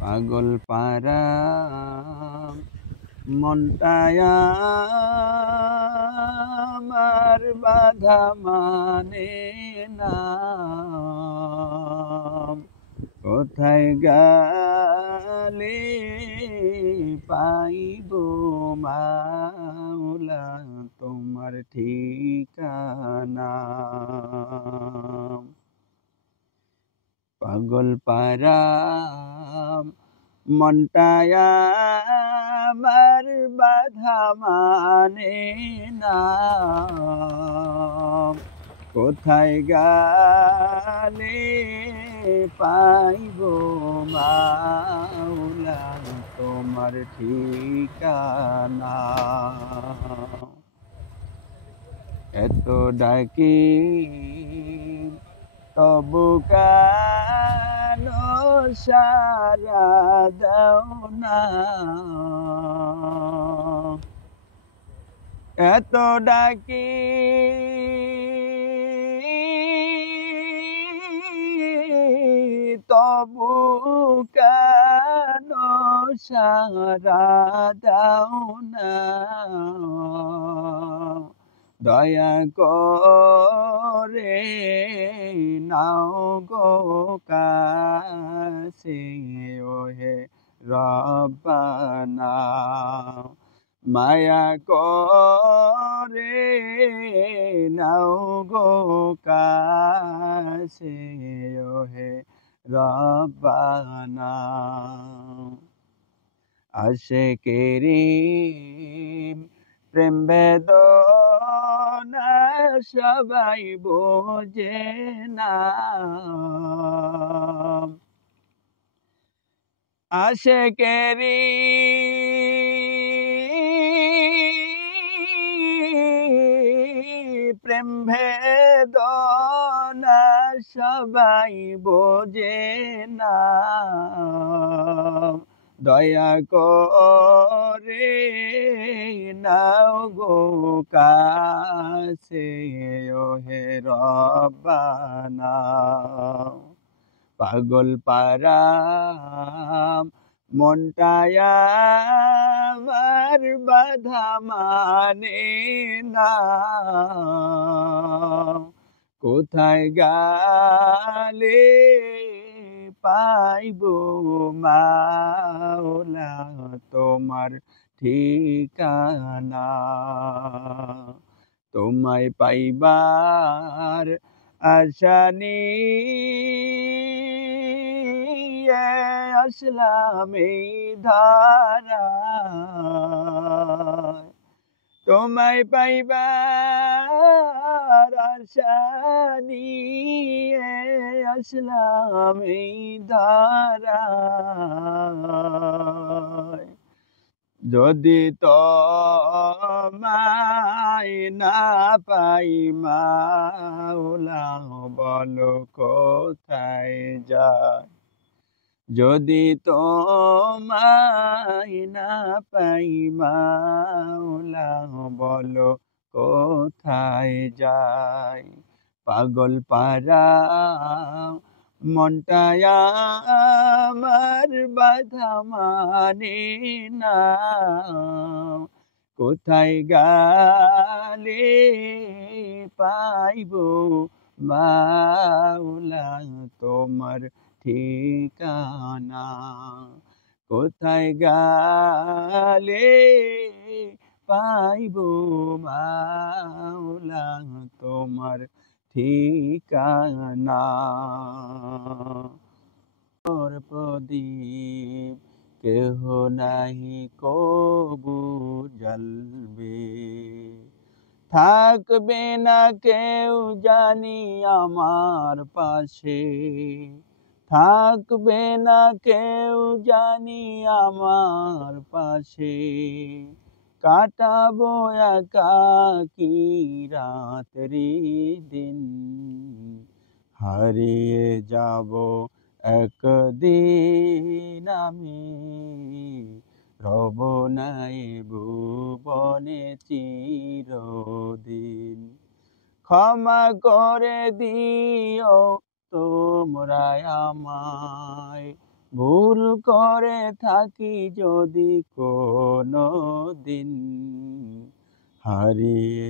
পাগল পারা মনটায়া আমার বাধা মানে না। কোথায় গেলে পাইব মাওলা তোমার ঠিকানা। পাগল পারা মনটায়া আমার বাধা মানে না। কোথায় গেলে পাইব মাওলা তোমার ঠিকানা। এত ডাকি তবু কেন সারা দাও না। এত ডাকি তবু কেন সারা দাও না। দয়া করে নাও গো কাছে ওহে রব্বানা। মায়া করে নাও গো কাছে ওহে রব্বানা। আশিকেরি প্রেম বেদনা সবাই বোঝে না। আশিকেরি প্রেম বেদনা সবাই বোঝে না। দয়া করে নাও গো কাছে ওহে রব্বানা। পাগল পারা মনটায়া আমার বাধা মানে না। কোথায় গেলে পাইব মাওলা তোমার ঠিকানা। তোমায় পাইবার আশা নিয়ে আসলাম এই ধারায়। তোমায় পাইবার আশা নিয়ে আসলাম এই ধারায়। যদি তোমায় না পাই মাওলা বলো কোথায় যায়। যদি তোমায় না পাই মাওলা বলো কোথায় যাই। পাগল পারা মনটায়া আমার বাধা মানে না। কোথায় গেলে পাইব মাওলা তোমার ঠিকানা। কোথায় গেলে পাইব মাওলা তোমার ঠিকানা। প্রদীপ কেহ নাহি কবু জ্বলবে, থাকবে না কেউ জানি আমার পাশে। থাকবে না কেউ জানি আমার পাশে। কাটাবো একাকী রাত্রি দিন, হারিয়ে যাব একদিন আমি। রব নাই ভুবনে চিরদিন। ক্ষমা করে দিও তোমরা আমায়, ভুল করে থাকি যদি কোনো দিন হারিয়ে